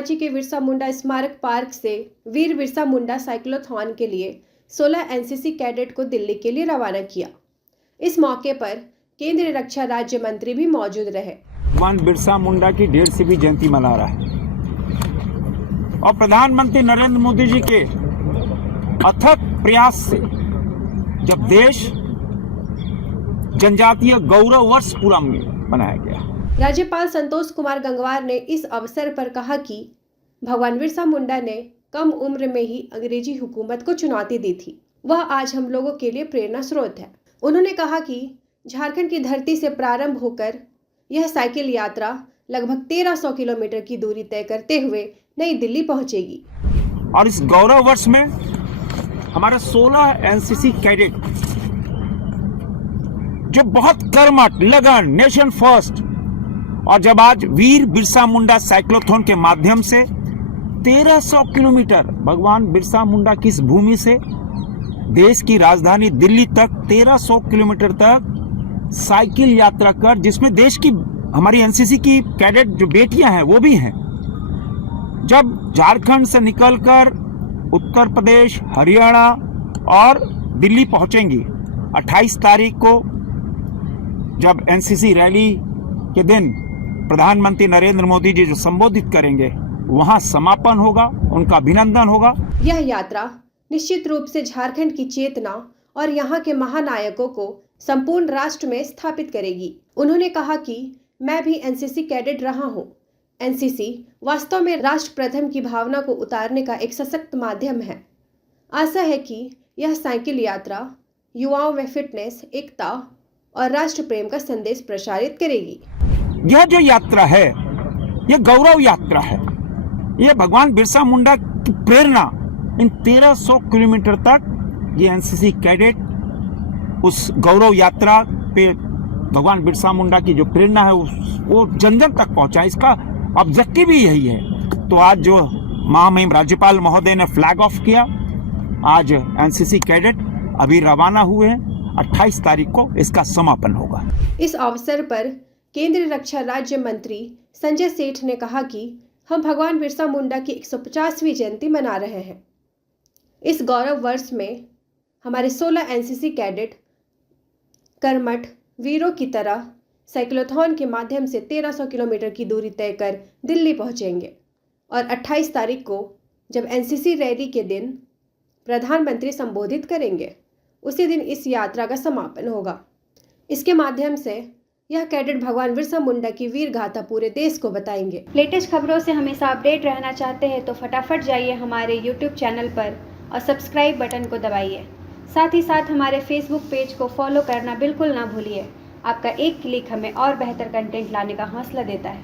रांची के बिरसा मुंडा स्मारक पार्क से वीर बिरसा मुंडा साइक्लोथॉन के लिए 16 एनसीसी कैडेट को दिल्ली के लिए रवाना किया। इस मौके पर केंद्रीय रक्षा राज्य मंत्री भी मौजूद रहे। भगवान बिरसा मुंडा की 150वीं जयंती मना रहा है और प्रधानमंत्री नरेंद्र मोदी जी के अथक प्रयास से जब देश जनजातीय गौरव वर्ष पूरा मनाया गया। राज्यपाल संतोष कुमार गंगवार ने इस अवसर पर कहा कि भगवान बिरसा मुंडा ने कम उम्र में ही अंग्रेजी हुकूमत को चुनौती दी थी। वह आज हम लोगों के लिए प्रेरणा स्रोत है। उन्होंने कहा कि झारखंड की धरती से प्रारंभ होकर यह साइकिल यात्रा लगभग 1300 किलोमीटर की दूरी तय करते हुए नई दिल्ली पहुंचेगी। और इस गौरव वर्ष में हमारे 16 एनसीसी कैडेट जो बहुत कर्मठ, लगन, नेशन फर्स्ट, और जब आज वीर बिरसा मुंडा साइक्लोथॉन के माध्यम से 1300 किलोमीटर भगवान बिरसा मुंडा की इस भूमि से देश की राजधानी दिल्ली तक 1300 किलोमीटर तक साइकिल यात्रा कर, जिसमें देश की हमारी एनसीसी की कैडेट जो बेटियां हैं वो भी हैं, जब झारखंड से निकलकर उत्तर प्रदेश, हरियाणा और दिल्ली पहुंचेंगी 28 तारीख को, जब एनसीसी रैली के दिन प्रधानमंत्री नरेंद्र मोदी जी जो संबोधित करेंगे वहां समापन होगा, उनका अभिनंदन होगा। यह यात्रा निश्चित रूप से झारखंड की चेतना और यहाँ के महानायकों को संपूर्ण राष्ट्र में स्थापित करेगी। उन्होंने कहा कि मैं भी एनसीसी कैडेट रहा हूँ। एनसीसी वास्तव में राष्ट्र प्रथम की भावना को उतारने का एक सशक्त माध्यम है। आशा है कि यह साइकिल यात्रा युवाओं में फिटनेस, एकता और राष्ट्र प्रेम का संदेश प्रसारित करेगी। यह जो यात्रा है, यह गौरव यात्रा है। यह भगवान बिरसा मुंडा की प्रेरणा, इन 1300 किलोमीटर तक ये एनसीसी कैडेट उस गौरव यात्रा पे भगवान बिरसा मुंडा की जो प्रेरणा है वो जन जन तक पहुंचाए। इसका ऑब्जेक्टिव ही यही है। तो आज जो महामहिम राज्यपाल महोदय ने फ्लैग ऑफ किया, आज एनसीसी कैडेट अभी रवाना हुए हैं। 28 तारीख को इसका समापन होगा। इस अवसर पर केंद्रीय रक्षा राज्य मंत्री संजय सेठ ने कहा कि हम भगवान बिरसा मुंडा की 150वीं जयंती मना रहे हैं। इस गौरव वर्ष में हमारे 16 एनसीसी कैडेट कर्मठ वीरों की तरह साइक्लोथॉन के माध्यम से 1300 किलोमीटर की दूरी तय कर दिल्ली पहुंचेंगे और 28 तारीख को जब एनसीसी रैली के दिन प्रधानमंत्री संबोधित करेंगे, उसी दिन इस यात्रा का समापन होगा। इसके माध्यम से यह कैडेट भगवान बिरसा मुंडा की वीर गाथा पूरे देश को बताएंगे। लेटेस्ट खबरों से हमेशा अपडेट रहना चाहते हैं तो फटाफट जाइए हमारे YouTube चैनल पर और सब्सक्राइब बटन को दबाइए। साथ ही साथ हमारे फेसबुक पेज को फॉलो करना बिल्कुल ना भूलिए। आपका एक क्लिक हमें और बेहतर कंटेंट लाने का हौसला देता है।